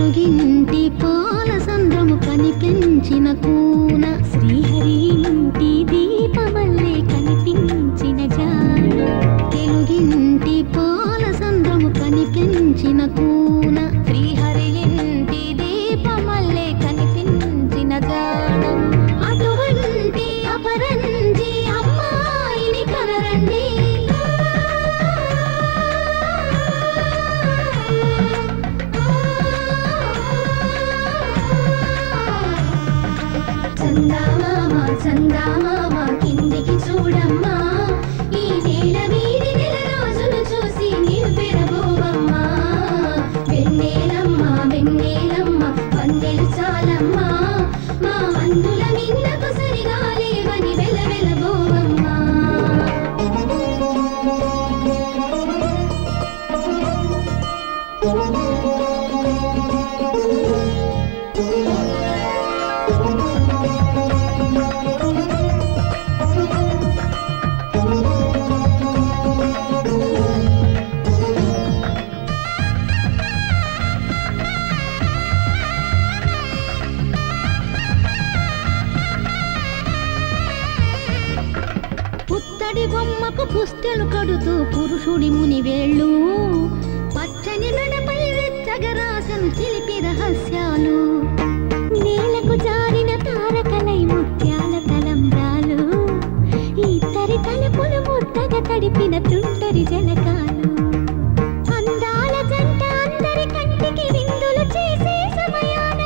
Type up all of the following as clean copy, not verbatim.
తెలుగింటి పాల సంద్రము కనిపించిన కూన శ్రీహరి ఇంటి దీపమల్లే కనిపించిన జాన తెలుగింటి పాల సంద్రము కనిపించిన కూన శ్రీహరి ఇంటి దీపమల్లే కనిపించిన జాన అటువంటి అపరంజి అమ్మాయిని కనరండి చందామామ కిందికి చూడమ్మా ఈ నేల వీడి నెల రోజులు చూసి నీవు పెరబోవమ్మా వెన్నెలమ్మ వెన్నెలమ్మ వన్నెలు చాలమ్మా మా అందుల నిన్నకు సరిగా లేవని వెలవెలబోవమ్మా పుత్తడి బొమ్మకు పుస్తెలు కడుతూ పురుషుడి ముని వేళ్ళు పచ్చని నడపై వెచ్చగరాసను చిలిపి రహస్యాలు నేలకు జారిన తారకలై ముత్యాల తలంబ్రాలు ఇద్దరి తలుపులు ముద్దగా తడిపిన తుంటరి జలకాలు అందాల జంట అందరి కంటికి విందులు చేసే సమయాన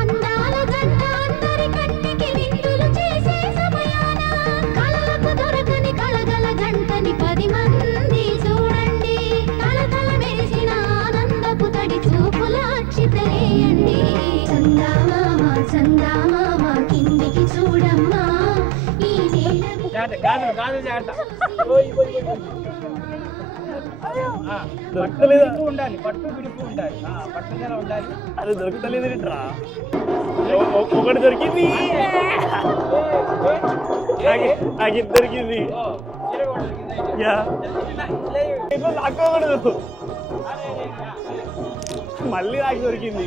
అందాల జంట అందరి కంటికి విందులు చేసే సమయాన కళ్ళకు దొరకని కళగల జంటని 10 మంది చూడండి తలతల మెరిసిన ఆనందపు తడి చూపుల అక్షితలేయండి చందామామ కిందికి చూడమ్మా ఈ నేల దొరకలేదు ఉండాలి పట్టు పిడుపు ఉండాలి పట్టుదల ఉండాలి అది దొరకలేదు రా ఒకటి దొరికింది నాకు ఇది దొరికింది లాక్కోకూడదు మళ్ళీ నాకు దొరికింది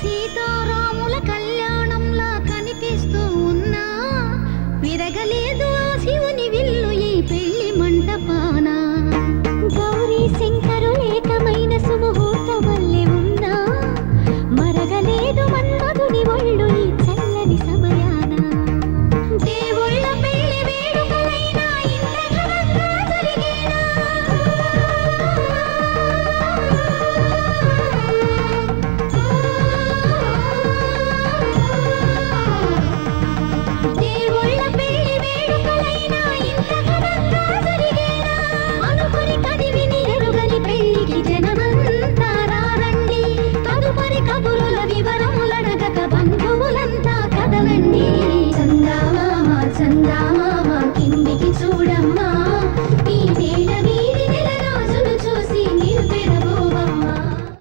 సీతారాముల కళ్యాణంలా కనిపిస్తూ ఉన్నా విరగలేదు